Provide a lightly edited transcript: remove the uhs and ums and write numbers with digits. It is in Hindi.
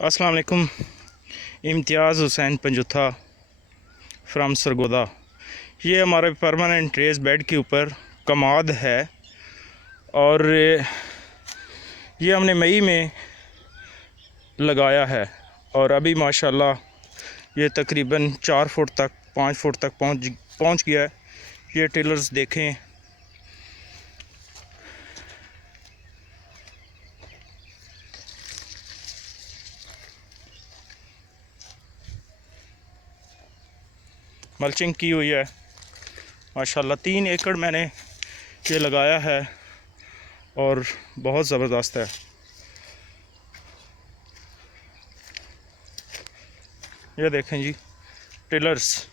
अस्सलाम वालेकुम। इम्तियाज़ हुसैन पंजुथा फ्राम सरगोदा। ये हमारा परमानेंट रेस बेड के ऊपर कमाद है और ये हमने मई में लगाया है और अभी माशाल्लाह ये तकरीबन 4 फुट तक 5 फुट तक पहुंच गया है। ये टिलर्स देखें, मल्चिंग की हुई है माशाल्लाह। 3 एकड़ मैंने ये लगाया है और बहुत ज़बरदस्त है। ये देखें जी टिलर्स।